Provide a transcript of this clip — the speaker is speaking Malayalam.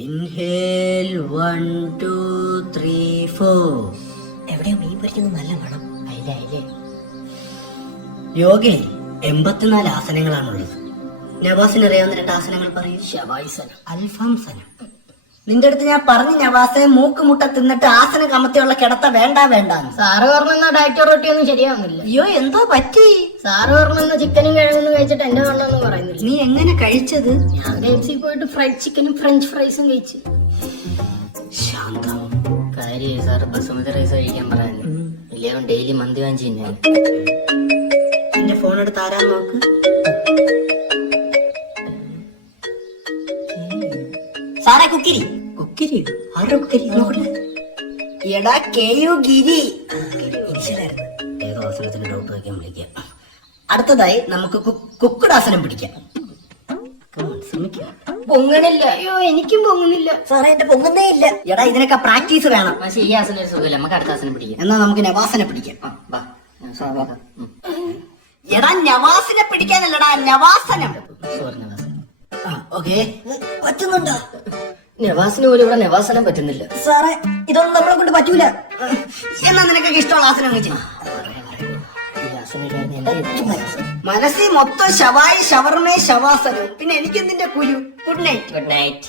ഇൻഹേൽ 1 2 3 4. എവിടെയോ മീൻ പൊരിക്കുന്നത് നല്ല മണം. അയിലേ യോഗയിൽ 84 ആസനങ്ങളാണുള്ളത്. നവാസിന് അറിയാവുന്ന 2 ആസനങ്ങൾ പറയൂ. ശവായിസനം, അൽഫാം സനം. നിന്റെ അടുത്ത് ഞാൻ പറഞ്ഞു നവാസെ മൂക്ക് മുട്ട തിന്നിട്ട് ആസന കമത്തിയുള്ള കിടത്ത വേണ്ട. സാറ് പറഞ്ഞ ഡയറ്റ് റൊട്ടി ഒന്നും ശരിയാവുന്നില്ല. അയ്യോ എന്തോ പറ്റി? സാറ് പറഞ്ഞ ചിക്കനും കിഴങ്ങൊന്നും കഴിച്ചിട്ട് എന്റെ വണ്ണൊന്നും പറയുന്നില്ല. നീ എങ്ങനെ കഴിച്ചത്? ഞാൻ KFC പോയിട്ട് ഫ്രൈഡ് ചിക്കനും ഫ്രഞ്ച് ഫ്രൈസും കഴിച്ചു. ശാന്തം കാര്യം സാറ് ബസുമതി റൈസ് കഴിക്കാൻ പറയാന് ഇല്ലെങ്കിൽ ഡെയിലി മന്തി വാങ്ങിച്ചു തിന്നാൻ. എന്റെ ഫോൺ എടുത്ത് ആരാ നോക്ക്. സാറേ കുക്കിരി. ആരുടെ കുക്കിരി നോക്കട്ടെ. എടാ KU ഗിരി. ഇനിഷ്യലായിരുന്നു. ഏതോ ആസനത്തിന് ഡൗട്ട് വയ്ക്കാൻ വിളിക്കാം. അടുത്തതായി നമുക്ക് കുക്കുടാസനം പിടിക്കാം. പൊങ്ങണില്ല. അയ്യോ എനിക്കും പൊങ്ങുന്നില്ല. സാറേ എന്റെ പൊങ്ങുന്നേ ഇല്ല. എടാ ഇതിനൊക്കെ പ്രാക്ടീസ് വേണം. പക്ഷെ ഈ ആസനം ഒരു സുഖമില്ല. നമുക്ക് അടുത്ത ആസനം പിടിക്കാം. എന്നാ നമുക്ക് നവാസനെ പിടിക്കാം. എടാ നവാസിനെ പിടിക്കാനല്ലടാ നവാസനം. ഓക്കെ പറ്റുന്നുണ്ടോ? നവാസിന് പോലും ഇവിടെ നവാസനം പറ്റുന്നില്ല. സാറേ ഇതൊന്നും നമ്മളെ കൊണ്ട് പറ്റൂല. എന്നാ നിനക്കൊക്കെ ഇഷ്ടമുള്ള ആസനം വെച്ചു. മനസ്സിൽ മൊത്തം ശവായി ഷവർമേ ശവാസനം. പിന്നെ എനിക്കെന്തിന്റെ കുരു. Good night.